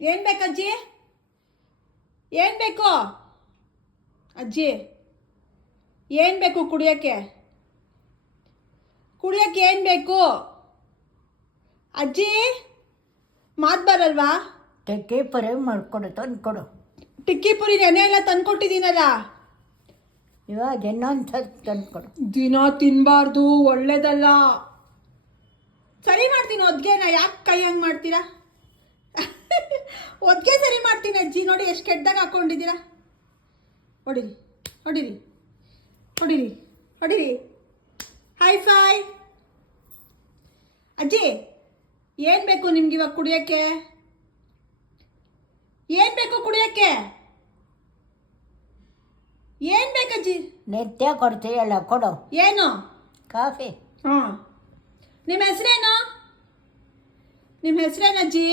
ಏನು ಬೇಕಜ್ಜಿ? ಏನು ಬೇಕು ಅಜ್ಜಿ? ಏನು ಬೇಕು ಕುಡಿಯೋಕ್ಕೆ? ಕುಡಿಯೋಕ್ಕೆ ಏನು ಬೇಕು ಅಜ್ಜಿ? ಮಾತು ಬರಲ್ವಾ? ಟೆಕ್ಕೆ ಪುರಿ ಮಾಡಿಕೊಡು, ತಂದುಕೊಡು. ಟಿಕ್ಕಿ ಪುರಿ ನೆನೆ ಎಲ್ಲ ತಂದ್ಕೊಟ್ಟಿದ್ದೀನಲ್ಲ. ಇವಾಗ ಇನ್ನೊಂದು ಸ್ವಲ್ಪ ತಂದುಕೊಡು. ದಿನ ತಿನ್ನಬಾರ್ದು, ಒಳ್ಳೇದಲ್ಲ. ಸರಿ ಮಾಡ್ತೀನಿ ಒದ್ಗೆನ, ಯಾಕೆ ಕೈ ಹಂಗೆ ಮಾಡ್ತೀರಾ? ಒದ್ಗೆ ಸರಿ ಮಾಡ್ತೀನಿ ಅಜ್ಜಿ. ನೋಡಿ ಎಷ್ಟು ಕೆಟ್ಟದಾಗ ಹಾಕ್ಕೊಂಡಿದ್ದೀರಾ. ಹೊಡಿರಿ ಹೊಡಿರಿ ಹೊಡಿರಿ ಹೊಡಿರಿ. High five. ಅಜ್ಜಿ ಏನು ಬೇಕು ನಿಮ್ಗೆ ಇವಾಗ ಕುಡಿಯೋಕ್ಕೆ? ಏನು ಬೇಕು ಕುಡಿಯೋಕ್ಕೆ? ಏನು ಬೇಕಜ್ಜಿ? ನಿತ್ಯ ಕೊಡ್ತೀಯಲ್ಲ, ಕೊಡು. ಏನು? ಕಾಫಿ. ಹಾಂ. ನಿಮ್ಮ ಹೆಸರೇನು? ನಿಮ್ಮ ಹೆಸರೇನಜ್ಜಿ?